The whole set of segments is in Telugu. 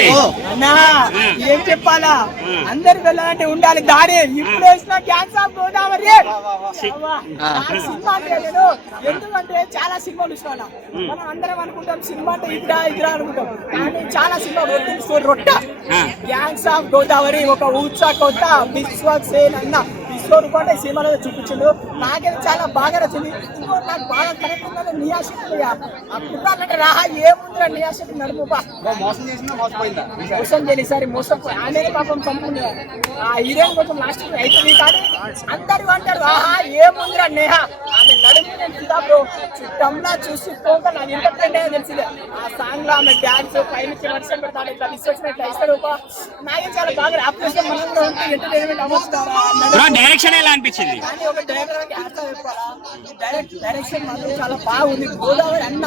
మరి అన్నా ఏం చెప్పాలా, అందరు వెళ్ళాలంటే ఉండాలి దారి. ఇప్పుడు వేసిన గ్యాంగ్స్ ఆఫ్ గోదావరి సినిమా అంటే నేను ఎందుకంటే చాలా సినిమాలు ఇష్టం. మనం అందరం అనుకుంటాం సినిమా అంటే ఇదిరా అనుకుంటాం, కానీ చాలా సినిమా రొట్ట. గ్యాంగ్స్ ఆఫ్ గోదావరి ఒక ఊచా కొత్త విశ్వసేన్ అన్న రూపాయలు సినిమాలో చూపించాడు. నాకైతే చాలా బాగా నచ్చింది. ఇంకో నాకు బాగా కరెక్ట్ ఉందని నియాశక్తి ఆ కుట్రాలంటే రాహా ఏముందిరా నియాశక్తి నడుపు మోసం చేయని ఈసారి మోసం ఆమె పాపం చంపుకుంది. ఆ హీరోయిన్ కొంచెం లాస్ట్ అవుతుంది, కానీ అందరూ అంటారు ఆహా ఏముందిరా నేహ ఆమె నడుపు నేను చూద్దాం చుట్టంలా చూసి పోక నాకు ఎంటర్టైన్ అయ్యా తెలిసిందే. ఆ సాంగ్ లో ఆమె డాన్స్ పైనుంచి వర్షం పెడతాడు, ఇట్లా విశ్వసినట్టు ఇస్తాడు. నాకే చాలా బాగా అప్లికేషన్ మనంలో ఉంటే ఎంటర్టైన్మెంట్ అవ్వచ్చు. డైరెక్షన్ ఎలా అనిపించింది? కానీ ఒక డైరెక్షన్ మాత్రం చాలా బాగుంది. గోదావరి అన్న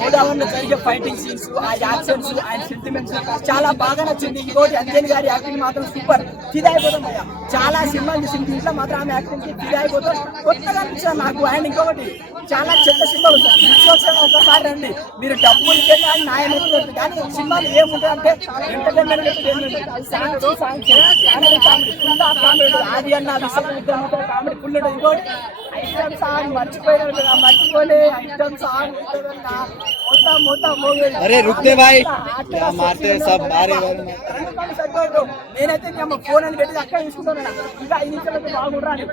గోదావరిలో జరిగే ఫైటింగ్ సీన్స్, ఆ యాక్షన్స్, ఆయన సెంటిమెంట్స్ చాలా బాగా నచ్చింది. ఇంకోటి అంజలి గారి యాక్టింగ్ మాత్రం సూపర్, ఫిదా అయిపోతాం. చాలా సినిమాలు చూసిన దీంట్లో మాత్రం ఆమె యాక్టింగ్ కి ఫిదా అయిపోతాం. కొత్తగా అనిపించారు నాకు. అండ్ ఇంకొకటి చాలా చెత్త సినిమాలు ఒకసారి రండి, మీరు డబ్బులు ఇచ్చేది న్యాయం అవుతుంది, కానీ సినిమాలు ఏముంటాయి అంటే ఎంటర్టైన్మెంట్ ఆది అన్న కామెడీ ఫుల్ ఉంటుంది. ఇంకోటి ఐటమ్ సాంగ్ మర్చిపోలే ఐటమ్ సాంగ్ నేనైతే ఫోన్ అని పెట్టి అక్కడ తీసుకుంటాను. ఇంకా 5 నిమిషాలైతే బాగుంటాను.